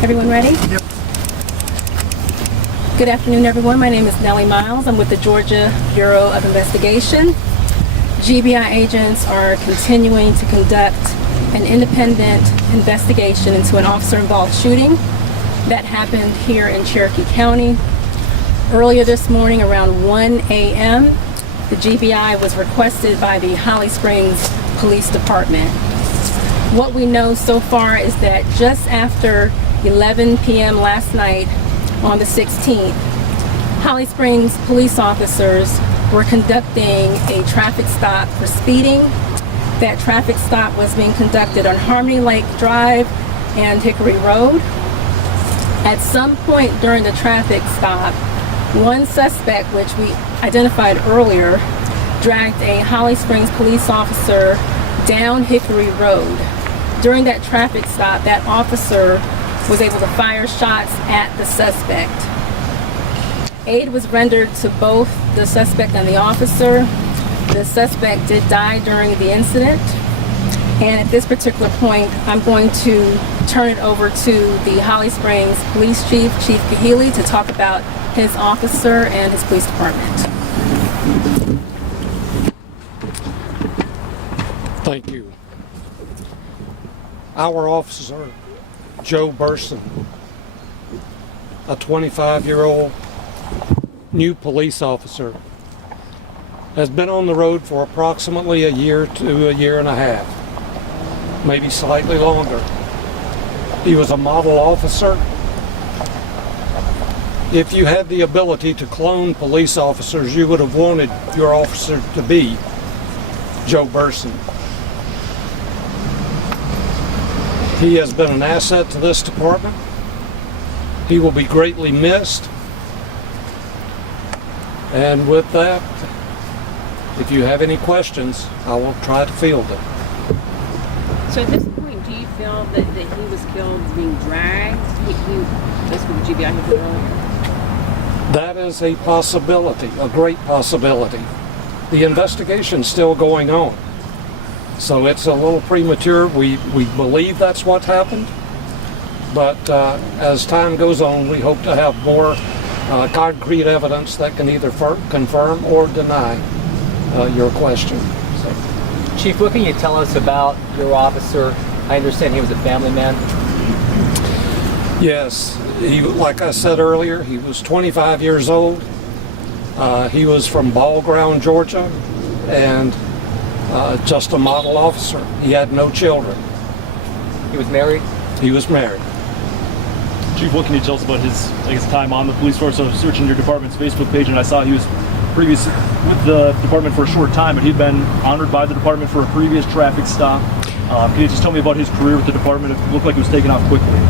Everyone ready? Yep. Good afternoon, everyone. My name is Nellie Miles. I'm with the Georgia Bureau of Investigation. GBI agents are continuing to conduct an independent investigation into an officer-involved shooting that happened here in Cherokee County. Earlier this morning, around 1 a.m., the GBI was requested by the Holly Springs Police Department. What we know so far is that just after 11 p.m. last night on the 16th, Holly Springs police officers were conducting a traffic stop for speeding. That traffic stop was being conducted on Harmony Lake Drive and Hickory Road. At some point during the traffic stop, one suspect, which we identified earlier, dragged a Holly Springs police officer down Hickory Road. During that traffic stop, that officer was able to fire shots at the suspect. Aid was rendered to both the suspect and the officer. The suspect did die during the incident. And at this particular point, I'm going to turn it over to the Holly Springs Police Chief, Chief Kahili, to talk about his officer and his police department. Thank you. Our officer, Joe Burson, a 25-year-old new police officer, has been on the road for approximately a year to a year and a half, maybe slightly longer. He was a model officer. If you had the ability to clone police officers, you would have wanted your officer to be Joe Burson. He has been an asset to this department. He will be greatly missed. And with that, if you have any questions, I will try to field them. So at this point, do you feel that he was killed being dragged? That's what the GBI had done earlier. That is a possibility, a great possibility. The investigation's still going on. So it's a little premature. We believe that's what happened. But as time goes on, we hope to have more concrete evidence that can either confirm or deny your question. So. Chief, what can you tell us about your officer? I understand he was a family man. Yes, like I said earlier, he was 25 years old. He was from Ball Ground, Georgia, and just a model officer. He had no children. He was married? He was married. Chief, what can you tell us about his time on the police force? I was searching your department's Facebook page and I saw he was previous with the department for a short time, but he'd been honored by the department for a previous traffic stop. Can you just tell me about his career with the department? It looked like it was taking off quickly.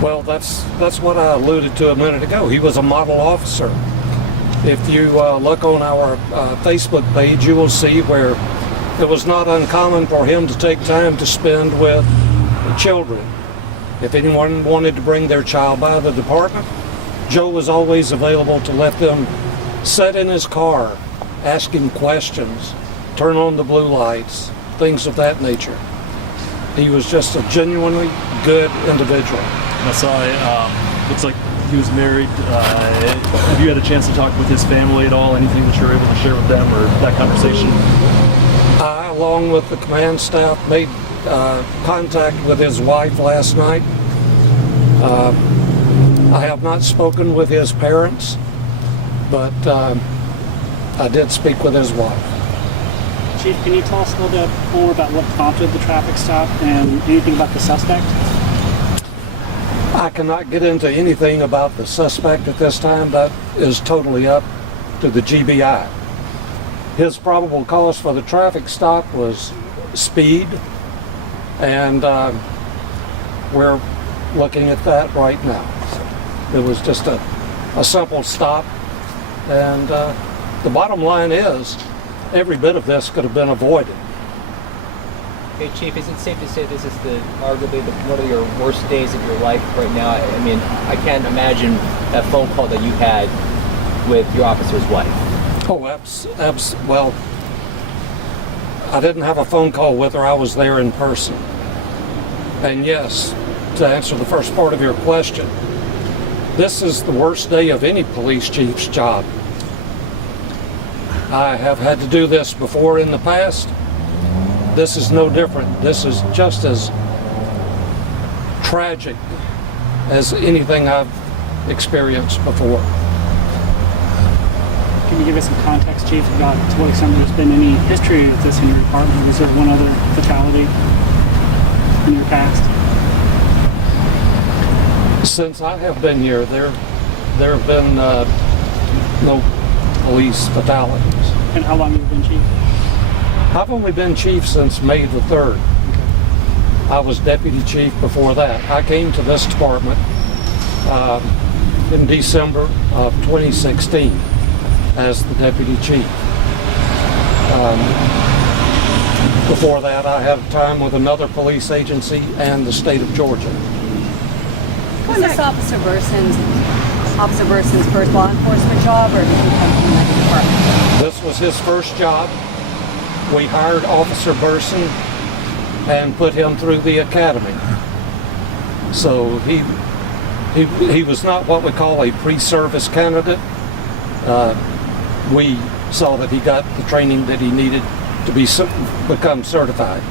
Well, that's what I alluded to a minute ago. He was a model officer. If you look on our Facebook page, you will see where it was not uncommon for him to take time to spend with children. If anyone wanted to bring their child by the department, Joe was always available to let them sit in his car, ask him questions, turn on the blue lights, things of that nature. He was just a genuinely good individual. And I saw, looks like he was married. Have you had a chance to talk with his family at all? Anything that you're able to share with them or that conversation? I, along with the command staff, made contact with his wife last night. I have not spoken with his parents, but I did speak with his wife. Chief, can you tell us a little bit more about what prompted the traffic stop and anything about the suspect? I cannot get into anything about the suspect at this time. That is totally up to the GBI. His probable cause for the traffic stop was speed, and we're looking at that right now. It was just a simple stop, and the bottom line is every bit of this could have been avoided. Hey, Chief, is it safe to say this is arguably one of your worst days of your life right now? I mean, I can't imagine that phone call that you had with your officer's wife. Oh, well, I didn't have a phone call with her. I was there in person. And yes, to answer the first part of your question, this is the worst day of any police chief's job. I have had to do this before in the past. This is no different. This is just as tragic as anything I've experienced before. Can you give us some context, Chief, about to what extent there's been any history with this in your department? Was there one other fatality in your past? Since I have been here, there have been no police fatalities. And how long have you been Chief? I've only been chief since May the 3rd. I was deputy chief before that. I came to this department in December of 2016 as the deputy chief. Before that, I had time with another police agency and the state of Georgia. Was this Officer Burson's first law enforcement job, or did he come from another department? This was his first job. We hired Officer Burson and put him through the academy. So he was not what we call a pre-service candidate. We saw that he got the training that he needed to become certified.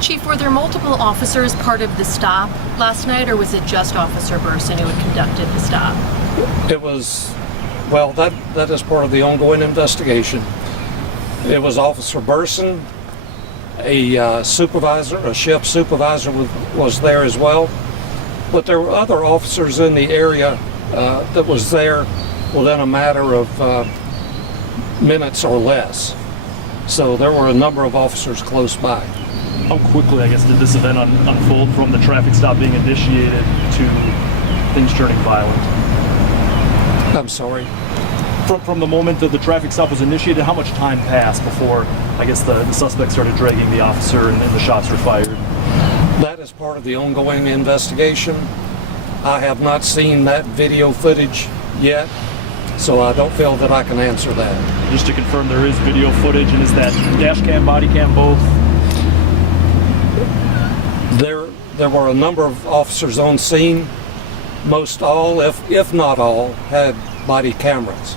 Chief, were there multiple officers part of the stop last night, or was it just Officer Burson who had conducted the stop? It was, well, that is part of the ongoing investigation. It was Officer Burson, a supervisor, a shift supervisor was there as well. But there were other officers in the area that was there within a matter of minutes or less. So there were a number of officers close by. How quickly, I guess, did this event unfold from the traffic stop being initiated to things turning violent? I'm sorry. From the moment that the traffic stop was initiated, how much time passed before, I guess, the suspect started dragging the officer and the shots were fired? That is part of the ongoing investigation. I have not seen that video footage yet, so I don't feel that I can answer that. Just to confirm, there is video footage, and is that dash cam, body cam, both? There were a number of officers on scene. Most all, if not all, had body cameras.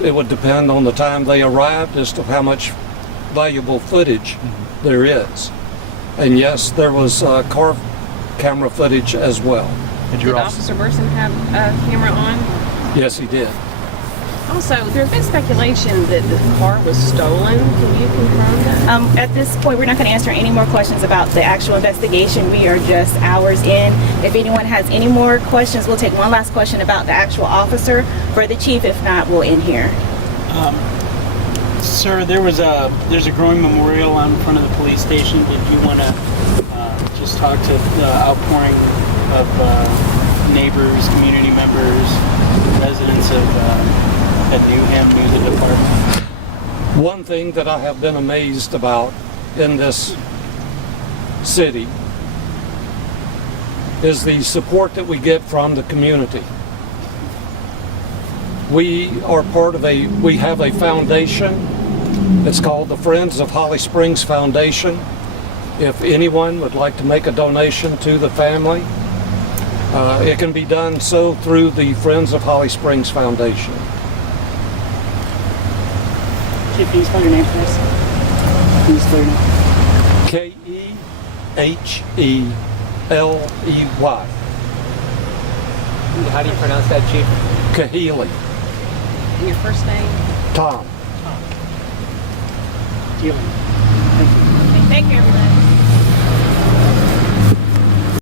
It would depend on the time they arrived as to how much valuable footage there is. And yes, there was car camera footage as well. Did Officer Burson have a camera on? Yes, he did. Also, there's been speculation that the car was stolen. Can you confirm that? At this point, we're not going to answer any more questions about the actual investigation. We are just hours in. If anyone has any more questions, we'll take one last question about the actual officer for the chief. If not, we'll end here. Sir, there's a growing memorial out in front of the police station. Did you want to just talk to the outpouring of neighbors, community members, residents of that knew the department? One thing that I have been amazed about in this city is the support that we get from the community. We have a foundation. It's called the Friends of Holly Springs Foundation. If anyone would like to make a donation to the family, it can be done so through the Friends of Holly Springs Foundation. Chief, can you spell your name for us? Can you spell your name? Keheley. How do you pronounce that, Chief? Keheley. And your first name? Tom. Keeling.